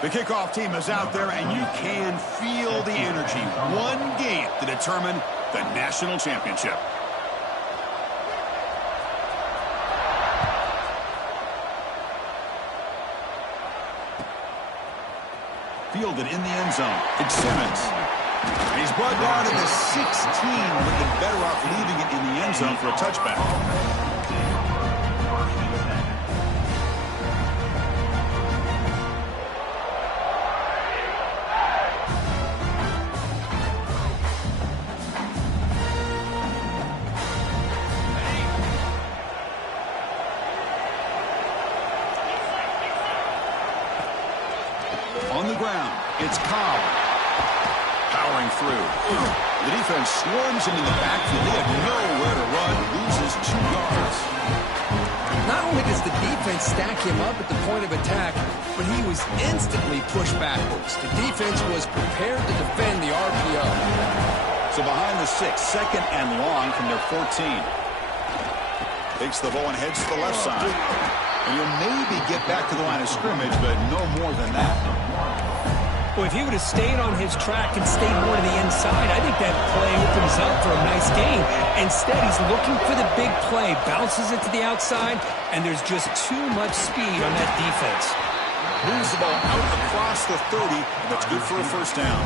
The kickoff team is out there, and you can feel the energy. One game to determine the national championship. Fielded in the end zone. It's Simmons. And he's brought down to the 16, would have been better off leaving it in the end zone for a touchback. On the ground, it's Cobb. Powering through. The defense swarms him in the backfield. They have nowhere to run. Loses 2 yards. Not only does the defense stack him up at the point of attack, but he was instantly pushed backwards. The defense was prepared to defend the RPO. So behind the 6, second and long from their 14. Takes the ball and heads to the left side. And he'll maybe get back to the line of scrimmage, but no more than that. Well, if he would have stayed on his track and stayed more to the inside, I think that play opens up for a nice game. Instead, he's looking for the big play, bounces it to the outside, and there's just too much speed on that defense. Moves the ball out across the 30. That's good for a first down.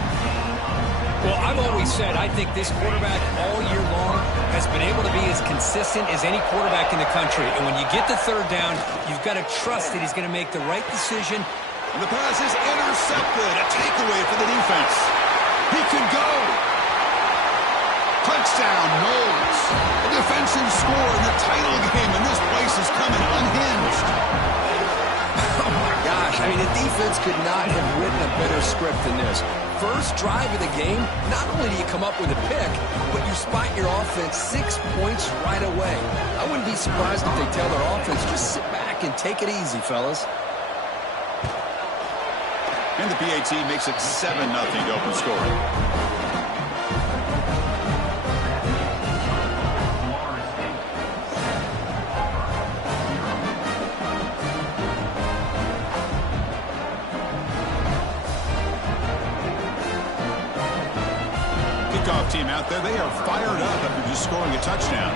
Well, I've always said I think this quarterback all year long has been able to be as consistent as any quarterback in the country. And when you get the third down, you've got to trust that he's going to make the right decision. And the pass is intercepted. A takeaway for the defense. He could go. Touchdown, Knowles. A defensive score in the title game, and this place is coming unhinged. Oh, my gosh. I mean, the defense could not have written a better script than this. First drive of the game, not only do you come up with a pick, but you spot your offense 6 points right away. I wouldn't be surprised if they tell their offense, just sit back and take it easy, fellas. And the PAT makes it 7-0 to open scoring. Kickoff team out there, they are fired up after just scoring a touchdown.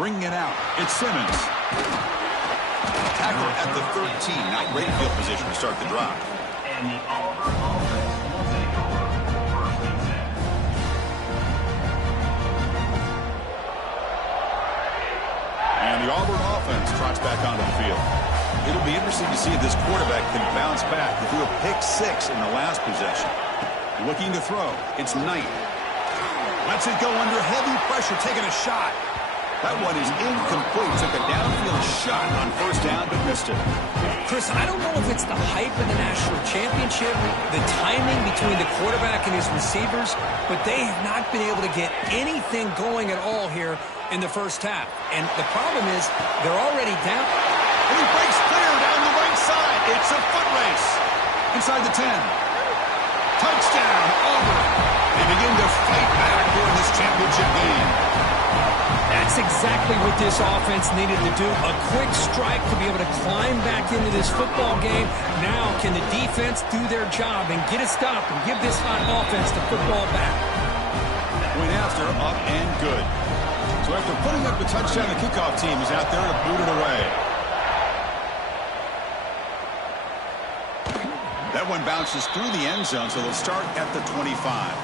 Bringing it out, it's Simmons. Tackle at the 13, not great field position to start the drive. And the Auburn offense trots back onto the field. It'll be interesting to see if this quarterback can bounce back. He threw a pick 6 in the last possession. Looking to throw, it's Knight. Lets it go under heavy pressure, taking a shot. That one is incomplete. Took a downfield shot on first down, but missed it. Chris, I don't know if it's the hype of the national championship, the timing between the quarterback and his receivers, but they have not been able to get anything going at all here in the first half. And the problem is they're already down. And he breaks clear down the right side. It's a foot race. Inside the 10. Touchdown, Auburn. They begin to fight back here in this championship game. That's exactly what this offense needed to do. A quick strike to be able to climb back into this football game. Now can the defense do their job and get a stop and give this hot offense the football back? Point after, up and good. So after putting up the touchdown, the kickoff team is out there to boot it away. That one bounces through the end zone, so they'll start at the 25.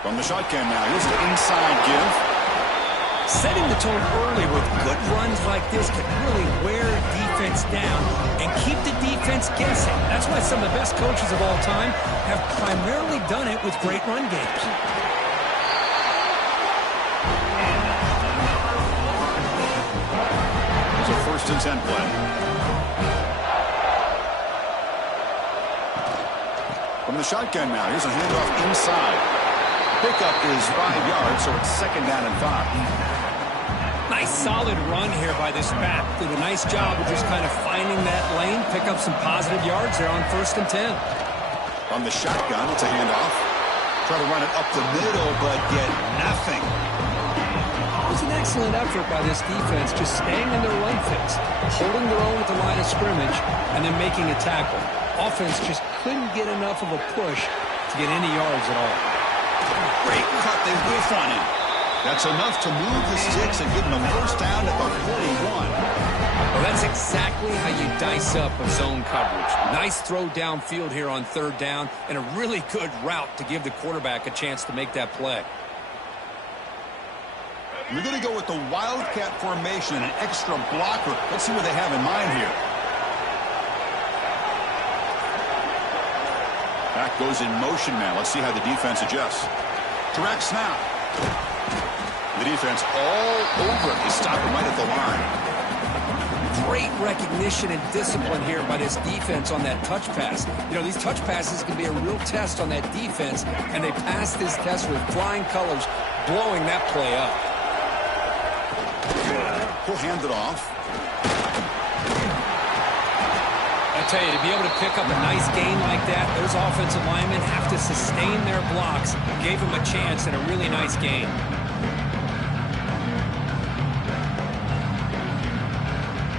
From the shotgun now, here's the inside give. Setting the tone early with good runs like this can really wear defense down and keep the defense guessing. That's why some of the best coaches of all time have primarily done it with great run games. and 10 play. From the shotgun now, here's a handoff inside. Pickup is 5 yards, so it's 2nd down and 5. Nice solid run here by this back. Did a nice job of just kind of finding that lane, pick up some positive yards there on 1st and 10. From the shotgun, it's a handoff. Try to run it up the middle, but get nothing. It was an excellent effort by this defense, just staying in their run fits, holding their own at the line of scrimmage, and then making a tackle. Offense just couldn't get enough of a push to get any yards at all. Great cut. They whiff on him. That's enough to move the sticks and give them a first down at the 41. Well, that's exactly how you dice up a zone coverage. Nice throw downfield here on 3rd down, and a really good route to give the quarterback a chance to make that play. We're going to go with the Wildcat formation and an extra blocker. Let's see what they have in mind here. Back goes in motion now. Let's see how the defense adjusts. Direct snap. The defense all over it. They stop him right at the line. Great recognition and discipline here by this defense on that touch pass. You know, these touch passes can be a real test on that defense, and they pass this test with flying colors, blowing that play up. He'll hand it off. I tell you, to be able to pick up a nice gain like that, those offensive linemen have to sustain their blocks. Gave him a chance and a really nice gain.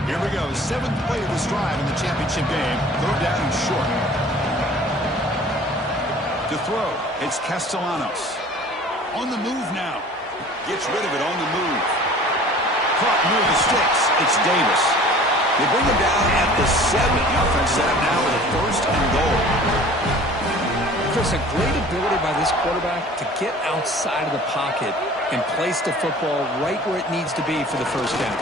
Here we go. 7th play of this drive in the championship game. 3rd down and short. To throw, it's Castellanos. On the move now. Gets rid of it on the move. Caught near the sticks. It's Davis. They bring him down at the 7. The offense set up now with a 1st and goal. Chris, a great ability by this quarterback to get outside of the pocket and place the football right where it needs to be for the 1st down.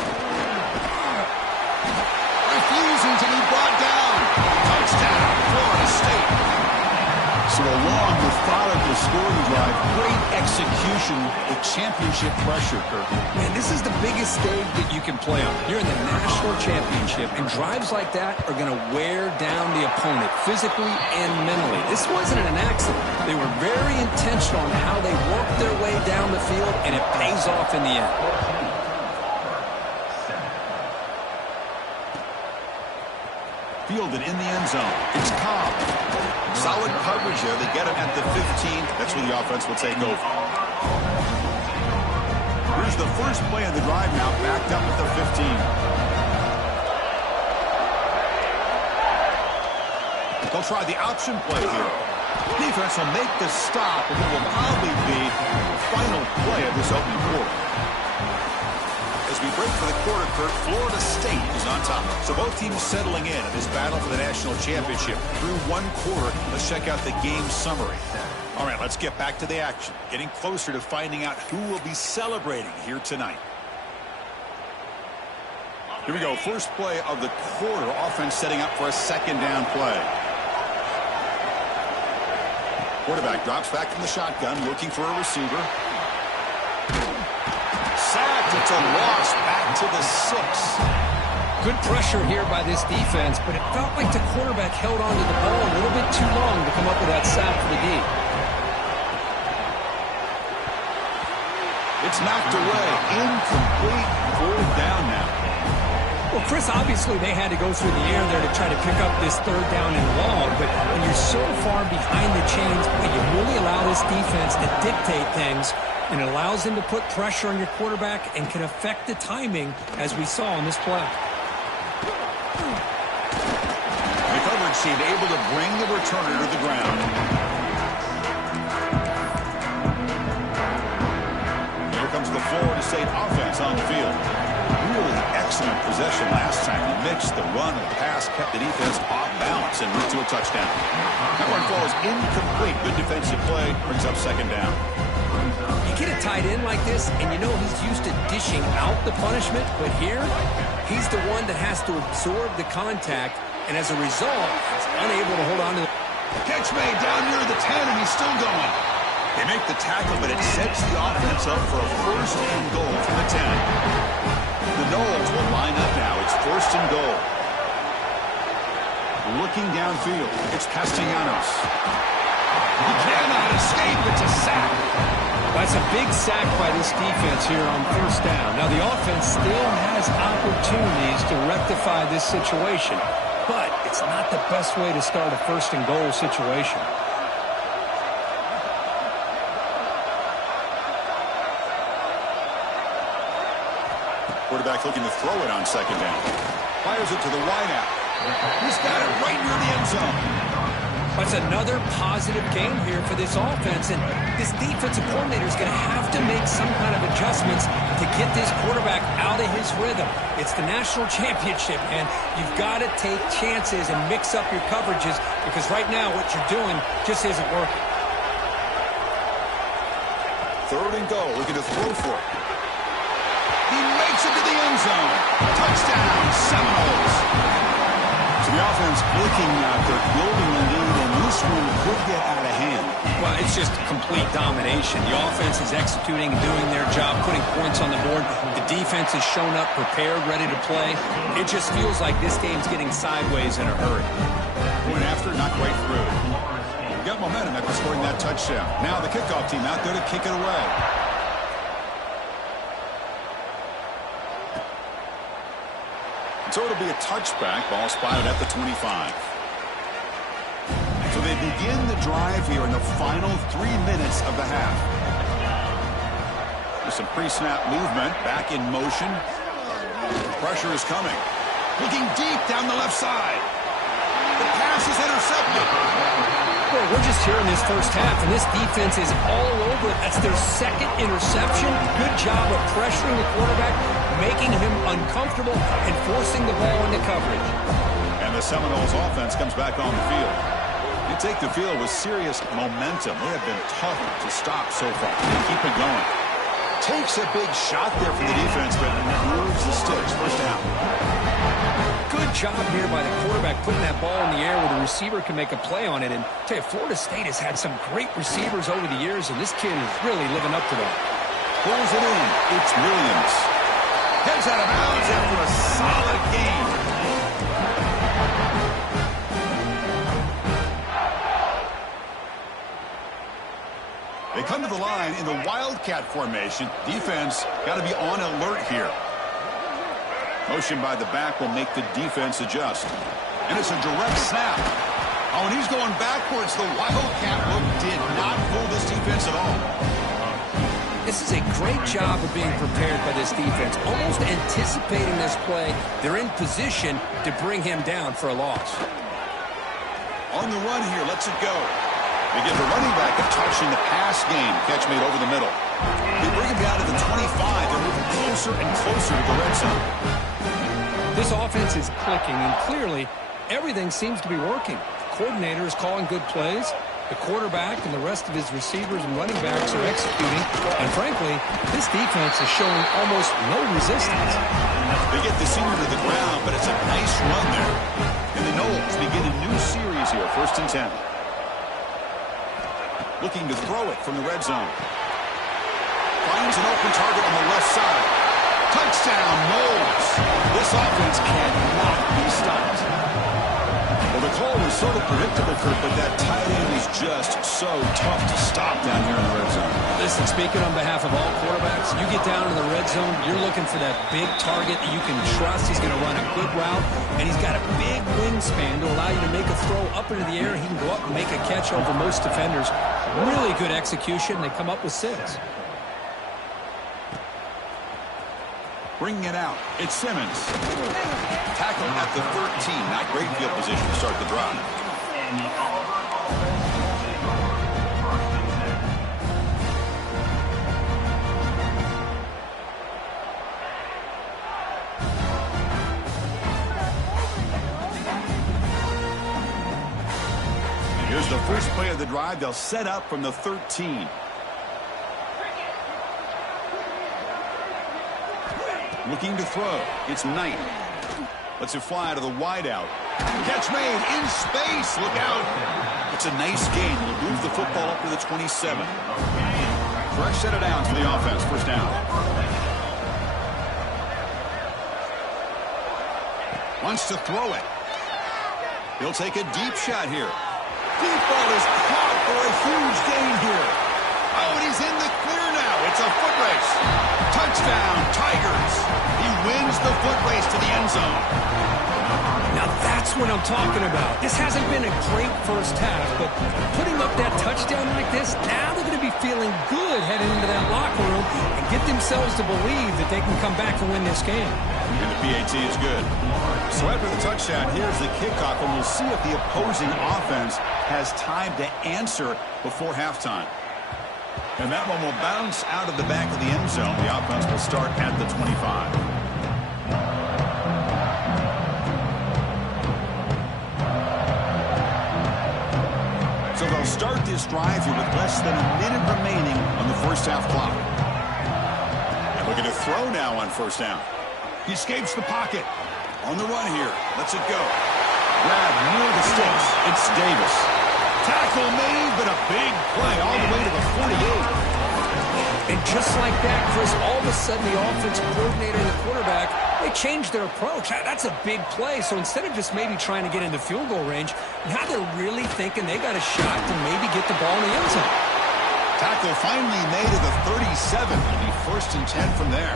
Refusing to be brought down. Touchdown, Florida State. So a long, methodical scoring drive. Great execution. The championship pressure, Kirk. Man, this is the biggest stage that you can play on. You're in the national championship, and drives like that are going to wear down the opponent physically and mentally. This wasn't an accident. They were very intentional on how they worked their way down the field, and it pays off in the end. Fielded in the end zone. It's Cobb. Solid coverage here. They get him at the 15. That's where the offense will take over. Here's the first play of the drive now, backed up at the 15. They'll try the option play here. Defense will make the stop, and it will probably be the final play of this opening quarter. As we break for the quarter, Kirk, Florida State is on top. So both teams settling in this battle for the national championship. Through 1 quarter, let's check out the game summary. All right, let's get back to the action. Getting closer to finding out who will be celebrating here tonight. Here we go. First play of the quarter. Offense setting up for a 2nd down play. Quarterback drops back from the shotgun, looking for a receiver. Sacked. It's a loss back to the 6. Good pressure here by this defense, but it felt like the quarterback held on to the ball a little bit too long to come up with that sack for the D. It's knocked away. Incomplete. 4th down now. Well, Chris, obviously they had to go through the air there to try to pick up this 3rd down and long, but when you're so far behind the chains, you really allow this defense to dictate things, and it allows them to put pressure on your quarterback and can affect the timing, as we saw on this play. The coverage seemed able to bring the returner to the ground. Here comes the Florida State offense on the field. Really excellent possession last time. They mixed the run and the pass, kept the defense off balance, and moved to a touchdown. That one falls incomplete. Good defensive play. Brings up 2nd down. You get a tight end like this, and you know he's used to dishing out the punishment, but here, he's the one that has to absorb the contact, and as a result, he's unable to hold on to the... Catch made down near the 10, and he's still going. They make the tackle, but it sets the offense up for a 1st and goal from the 10. The Knowles will line up now. It's 1st and goal. Looking downfield. It's Castellanos. He cannot escape. It's a sack. That's a big sack by this defense here on 1st down. Now, the offense still has opportunities to rectify this situation, but it's not the best way to start a 1st and goal situation. Quarterback looking to throw it on 2nd down. Fires it to the wideout. He's got it right near the end zone. That's another positive game here for this offense, and this defensive coordinator is going to have to make some kind of adjustments to get this quarterback out of his rhythm. It's the national championship, and you've got to take chances and mix up your coverages because right now what you're doing just isn't working. 3rd and goal, looking to throw for it. He makes it to the end zone. Touchdown, Seminoles. So the offense looking out there, building a lead, and this one could get out of hand. Well, it's just complete domination. The offense is executing and doing their job, putting points on the board. The defense has shown up, prepared, ready to play. It just feels like this game's getting sideways in a hurry. Point after, not quite through. Got momentum after scoring that touchdown. Now the kickoff team out there to kick it away. So it'll be a touchback. Ball spotted at the 25. So they begin the drive here in the final 3 minutes of the half. There's some pre-snap movement. Back in motion. Pressure is coming. Looking deep down the left side. The pass is intercepted. Well, we're just here in this first half, and this defense is all over it. That's their 2nd interception. Good job of pressuring the quarterback, making him uncomfortable, and forcing the ball into coverage. And the Seminoles offense comes back on the field. They take the field with serious momentum. They have been tough to stop so far. They keep it going. Takes a big shot there from the defense, but moves the sticks. 1st down. Good job here by the quarterback putting that ball in the air where the receiver can make a play on it. And I tell you, Florida State has had some great receivers over the years, and this kid is really living up to that. Pulls it in. It's Williams. Heads out of bounds after a solid game. They come to the line in the Wildcat formation. Defense got to be on alert here. Motion by the back will make the defense adjust. And it's a direct snap. Oh, and he's going backwards. The Wildcat look did not fool this defense at all. This is a great job of being prepared by this defense. Almost anticipating this play. They're in position to bring him down for a loss. On the run here, lets it go. They give the running back a touch in the pass game. Catch made over the middle. They bring him down to the 25. They're moving closer and closer to the red zone. This offense is clicking, and clearly everything seems to be working. The coordinator is calling good plays. The quarterback and the rest of his receivers and running backs are executing. And frankly, this defense is showing almost no resistance. They get the senior to the ground, but it's a nice run there. And the Knowles begin a new series here, 1st and 10. Looking to throw it from the red zone. Finds an open target on the left side. Touchdown, Knowles. This offense cannot be stopped. Well, the call was sort of predictable, Kurt, but that tight end is just so tough to stop down here in the red zone. Listen, speaking on behalf of all quarterbacks, you get down in the red zone, you're looking for that big target that you can trust. He's going to run a good route, and he's got a big wingspan to allow you to make a throw up into the air. He can go up and make a catch over most defenders. Really good execution. They come up with 6. Bringing it out. It's Simmons. Tackle at the 13. Not great field position to start the drive. Here's the first play of the drive. They'll set up from the 13. Looking to throw. It's Knight. Lets it fly to the wideout. Catch made in space. Look out. It's a nice gain. He'll move the football up to the 27. Fresh set of downs for the offense. 1st down. Wants to throw it. He'll take a deep shot here. Deep ball is caught for a huge gain here. Oh, and he's in the clear now. It's a foot race. Touchdown, Tigers. He wins the foot race to the end zone. Now that's what I'm talking about. This hasn't been a great first half, but putting up that touchdown like this, now they're going to be feeling good heading into that locker room and get themselves to believe that they can come back and win this game. And the PAT is good. So after the touchdown, here's the kickoff, and we'll see if the opposing offense has time to answer before halftime. And that one will bounce out of the back of the end zone. The offense will start at the 25. So they'll start this drive here with less than a minute remaining on the first half clock. And looking to throw now on first down. He escapes the pocket. On the run here. Lets it go. Grab near the sticks. It's Davis. Tackle made, but a big play all the way to the 48. And just like that, Chris, all of a sudden the offensive coordinator and the quarterback, they changed their approach. That's a big play. So instead of just maybe trying to get into field goal range, now they're really thinking they got a shot to maybe get the ball in the end zone. Tackle finally made at the 37. It'll be 1st and 10 from there.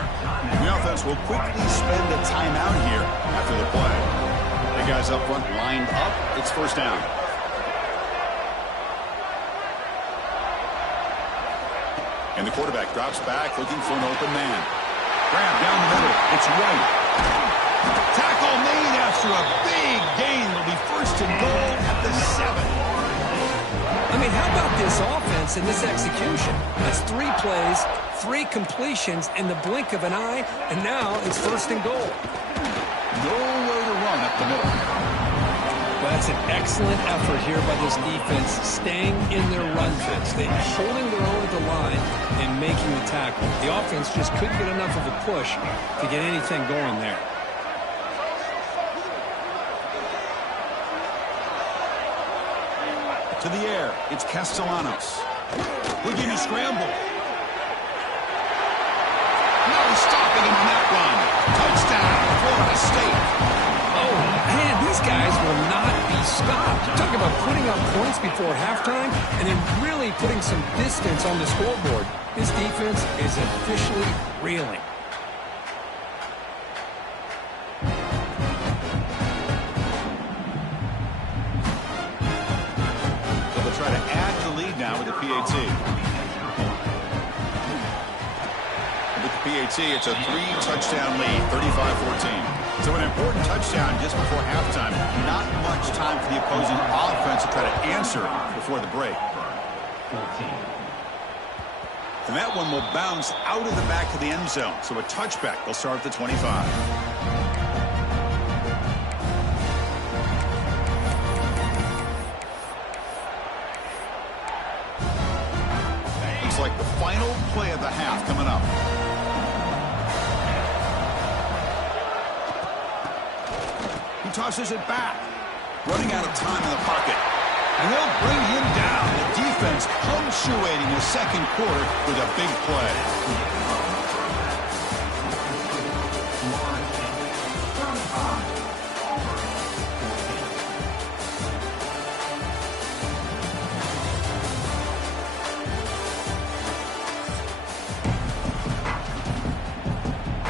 The offense will quickly spend a timeout here after the play. The guys up front lined up. It's first down. And the quarterback drops back looking for an open man. Grab down the middle. It's White. Tackle made after a big gain. It'll be 1st and goal at the 7. I mean, how about this offense and this execution? That's 3 plays, 3 completions in the blink of an eye, and now it's 1st and goal. Nowhere to run up the middle. Well, that's an excellent effort here by this defense, staying in their run fix. They're holding their own at the line and making the tackle. The offense just couldn't get enough of a push to get anything going there. To the air, it's Castellanos. Looking to scramble. No stopping him on that run. Touchdown, Florida State. Oh, man, these guys will not be stopped. Talk about putting up points before halftime and then really putting some distance on the scoreboard. This defense is officially reeling. Try to add to the lead now with the PAT. With the PAT, it's a 3-touchdown lead, 35-14. So an important touchdown just before halftime. Not much time for the opposing offense to try to answer before the break. And that one will bounce out of the back of the end zone. So a touchback. They'll start at the 25. Like the final play of the half coming up. He tosses it back. Running out of time in the pocket. And they'll bring him down. The defense punctuating the second quarter with a big play.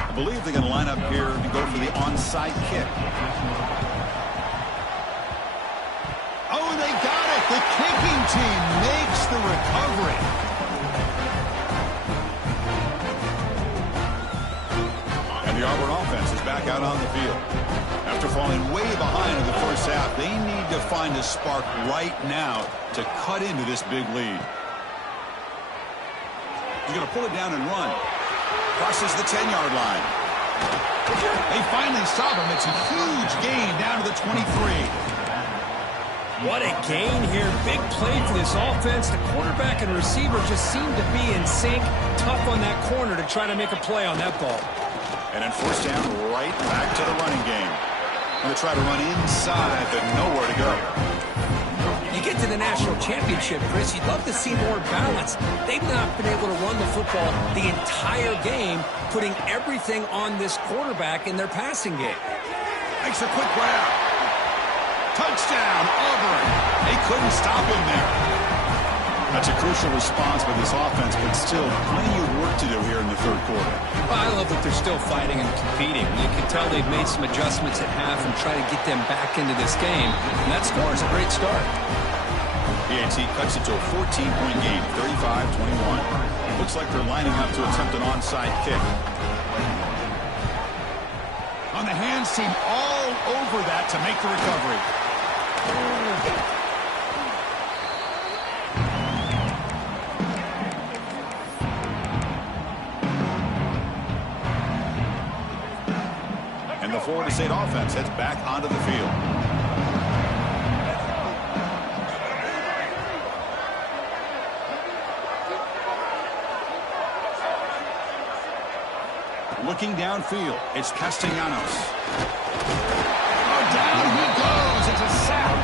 I believe they're going to line up here to go for the onside kick. Oh, they got it. The kicking team makes the recovery. And the Auburn offense is back out on the field. After falling way behind in the first half, they need to find a spark right now to cut into this big lead. He's going to pull it down and run. Crosses the 10-yard line. They finally stop him. It's a huge gain down to the 23. What a gain here. Big play for this offense. The quarterback and receiver just seem to be in sync. Tough on that corner to try to make a play on that ball. And then first down, right back to the running game. Going to try to run inside, but nowhere to go. You get to the national championship, Chris, you'd love to see more balance. They've not been able to run the football the entire game, putting everything on this quarterback in their passing game. Makes a quick grab. Touchdown, Auburn. They couldn't stop him there. That's a crucial response by this offense, but still plenty of work to do here in the third quarter. Well, I love that they're still fighting and competing. You can tell they've made some adjustments at half and try to get them back into this game. And that score is a great start. PAT cuts it to a 14-point game, 35-21. Looks like they're lining up to attempt an onside kick. On the hands team all over that to make the recovery. And the Florida State offense heads back onto the field. Looking downfield, it's Castellanos. Oh, down he goes. It's a sack.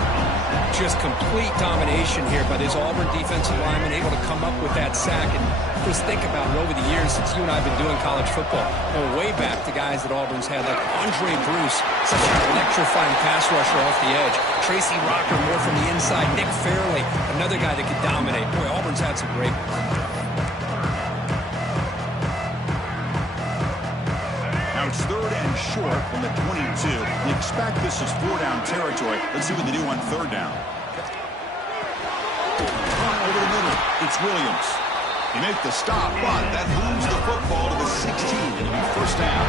Just complete domination here by this Auburn defensive lineman, able to come up with that sack. And just think about it over the years since you and I have been doing college football. Well, way back to guys that Auburn's had, like Andre Bruce, such an electrifying pass rusher off the edge. Tracy Rocker, more from the inside. Nick Fairley, another guy that could dominate. Boy, Auburn's had some great ones. It's third and short from the 22. You expect this is 4-down territory. Let's see what they do on third down. Over the middle, it's Williams. He makes the stop, but that moves the football to the 16. It'll be first down.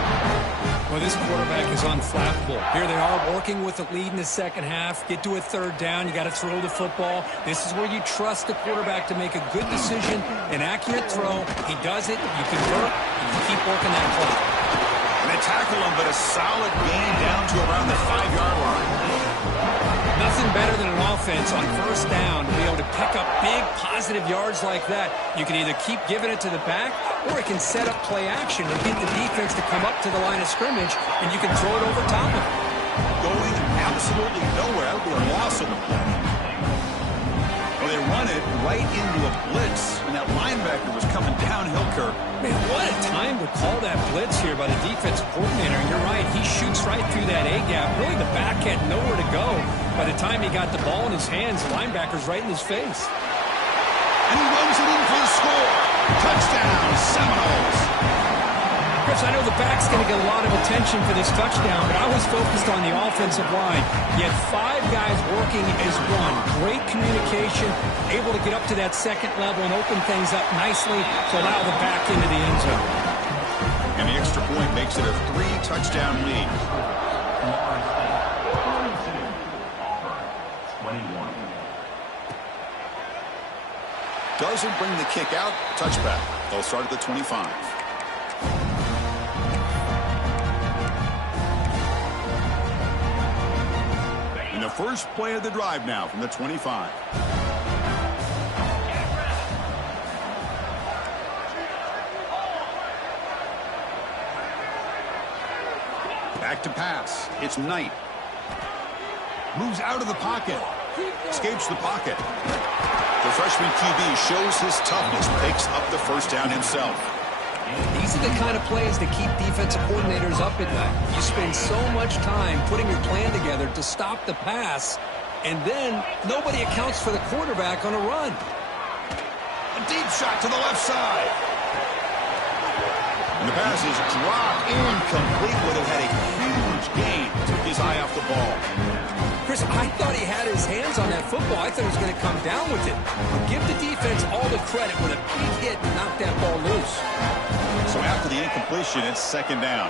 Well, this quarterback is unflappable. Here they are working with the lead in the second half. Get to a third down. You got to throw the football. This is where you trust the quarterback to make a good decision, an accurate throw. He does it. You convert, and you keep working that clock. They tackle him, but a solid gain down to around the 5-yard line. Nothing better than an offense on first down to be able to pick up big positive yards like that. You can either keep giving it to the back, or it can set up play action and get the defense to come up to the line of scrimmage, and you can throw it over top of it. Going absolutely nowhere. That would be a loss of the play. Well, they run it right into a blitz, and that linebacker was coming downhill, Kirk. Man, what a time to call that blitz here by the defensive coordinator. And you're right, he shoots right through that A-gap. Really, the back had nowhere to go. By the time he got the ball in his hands, the linebacker's right in his face. And he runs it in for the score. Touchdown, Seminoles. Chris, I know the back's going to get a lot of attention for this touchdown, but I was focused on the offensive line. You had 5 guys working as one. Great communication, able to get up to that second level and open things up nicely to allow the back into the end zone. And the extra point makes it a 3-touchdown lead. Doesn't bring the kick out. Touchback. They'll start at the 25. And the first play of the drive now from the 25. Back to pass. It's Knight. Moves out of the pocket. Escapes the pocket. The freshman QB shows his toughness. Picks up the first down himself. These are the kind of plays that keep defensive coordinators up at night. You spend so much time putting your plan together to stop the pass, and then nobody accounts for the quarterback on a run. A deep shot to the left side. And the pass is dropped incomplete, where they had a huge gain. Took his eye off the ball. Chris, I thought he had his hands on that football. I thought he was going to come down with it. But give the defense all the credit with a big hit to knock that ball loose. So after the incompletion, it's second down.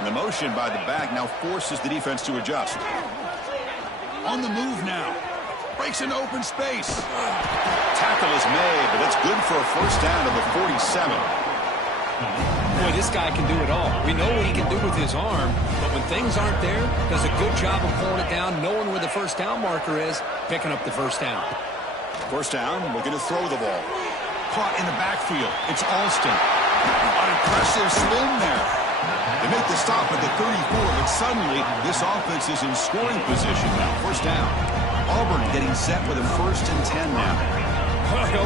And the motion by the back now forces the defense to adjust. On the move now. Breaks into open space. Tackle is made, but it's good for a first down to the 47. Boy, this guy can do it all. We know what he can do with his arm, but when things aren't there, does a good job of pulling it down, knowing where the first down marker is, picking up the first down. First down, looking to throw the ball. Caught in the backfield. It's Alston. An impressive spin there. They make the stop at the 34, but suddenly this offense is in scoring position now. First down. Auburn getting set with a 1st and 10 now.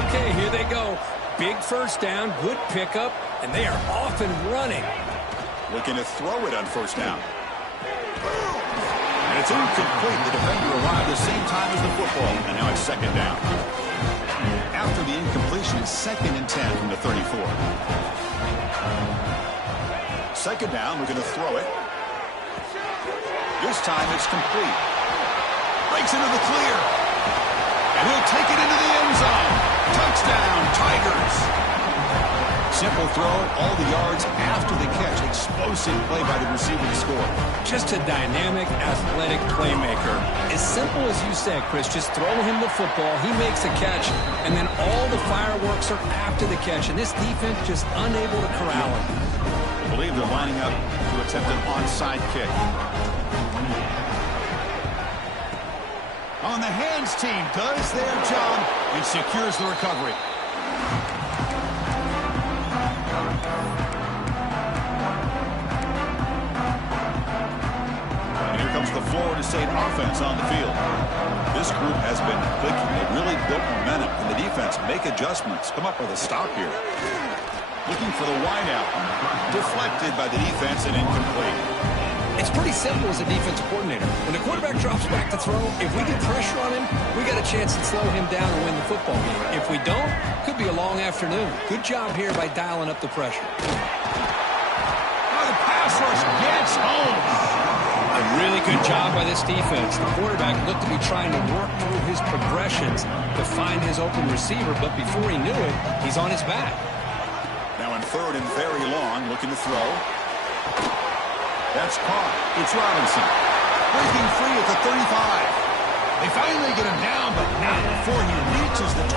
Okay, here they go. Big first down, good pickup, and they are off and running. Looking to throw it on first down. it's incomplete. The defender arrived the same time as the football, and now it's second down. After the incompletion, it's 2nd and 10 from the 34. Second down, we're going to throw it. This time it's complete. Breaks into the clear. And he'll take it into the end zone. Touchdown, Tigers. Simple throw, all the yards after the catch. Explosive play by the receiver to score. Just a dynamic, athletic playmaker. As simple as you said, Chris, just throw him the football, he makes the catch, and then all the fireworks are after the catch. And this defense just unable to corral him. I believe they're lining up to attempt an onside kick. On the hands team does their job and secures the recovery. And here comes the Florida State offense on the field. This group has been clicking. They really built momentum, and the defense make adjustments. Come up with a stop here. Looking for the wideout. Deflected by the defense and incomplete. It's pretty simple as a defensive coordinator. When the quarterback drops back to throw, if we get pressure on him, we got a chance to slow him down and win the football game. If we don't, could be a long afternoon. Good job here by dialing up the pressure. Oh, the pass rush gets home. A really good job by this defense. The quarterback looked to be trying to work through his progressions to find his open receiver, but before he knew it, he's on his back. Now in 3rd and very long, looking to throw. That's caught. It's Robinson. Breaking free at the 35. They finally get him down, but not before he reaches the 28.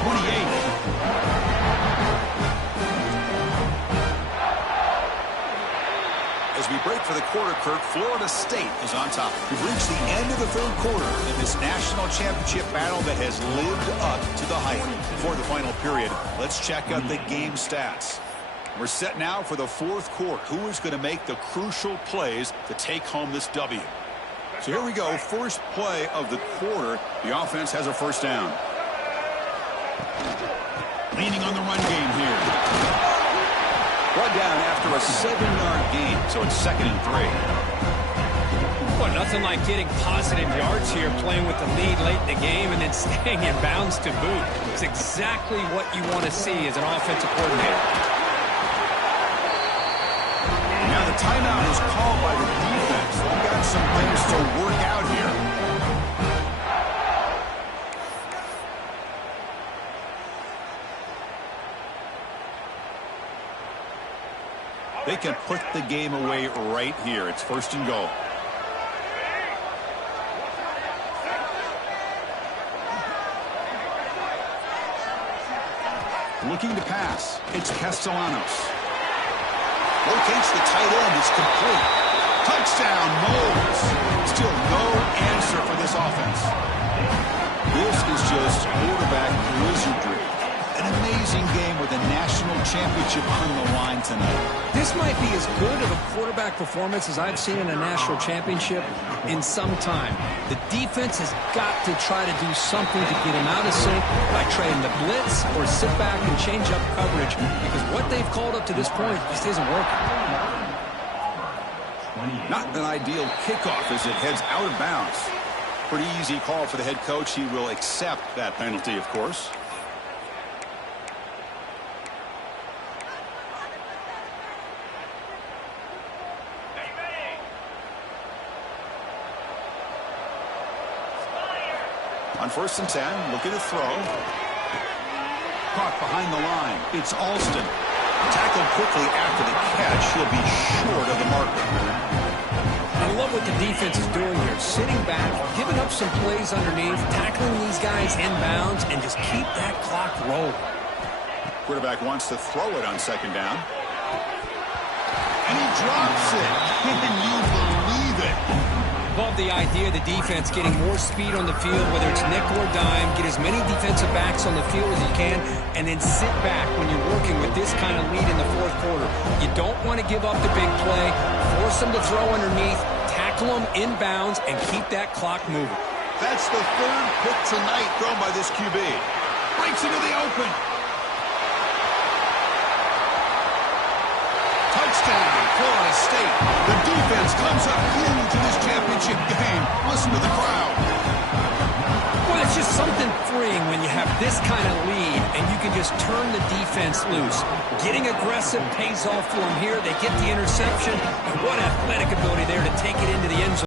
As we break for the quarter, Kirk, Florida State is on top. We've reached the end of the 3rd quarter in this national championship battle that has lived up to the hype. Before the final period, let's check out the game stats. We're set now for the 4th quarter. Who is going to make the crucial plays to take home this W? So here we go. First play of the quarter. The offense has a first down. Leaning on the run game here. Run down after a 7-yard gain, so it's 2nd and 3. Well, nothing like getting positive yards here, playing with the lead late in the game and then staying in bounds to boot. It's exactly what you want to see as an offensive coordinator. Now the timeout is called by the defense. They've got some things to work out here. They can put the game away right here. It's 1st and goal. Looking to pass. It's Castellanos. Locates the tight end. It's complete. Touchdown, Moles. Still no answer for this offense. This is just quarterback wizardry. An amazing game with a national championship on the line tonight. This might be as good of a quarterback performance as I've seen in a national championship in some time. The defense has got to try to do something to get him out of sync by trading the blitz or sit back and change up coverage, because what they've called up to this point just isn't working. Not an ideal kickoff as it heads out of bounds. Pretty easy call for the head coach. He will accept that penalty, of course. On 1st and 10, looking to throw. Caught behind the line. It's Alston. Tackled quickly after the catch. He'll be short of the marker. I love what the defense is doing here. Sitting back, giving up some plays underneath, tackling these guys inbounds, and just keep that clock rolling. Quarterback wants to throw it on 2nd down. And he drops it. Can you believe it? Love the idea of the defense getting more speed on the field, whether it's nickel or dime, get as many defensive backs on the field as you can, and then sit back when you're working with this kind of lead in the 4th quarter. You don't want to give up the big play, force them to throw underneath, tackle them inbounds, and keep that clock moving. That's the 3rd pick tonight thrown by this QB. Breaks into the open. Touchdown, Florida State. The defense comes up huge in this championship game. Listen to this kind of lead, and you can just turn the defense loose. Getting aggressive pays off for them here. They get the interception, and what athletic ability there to take it into the end zone.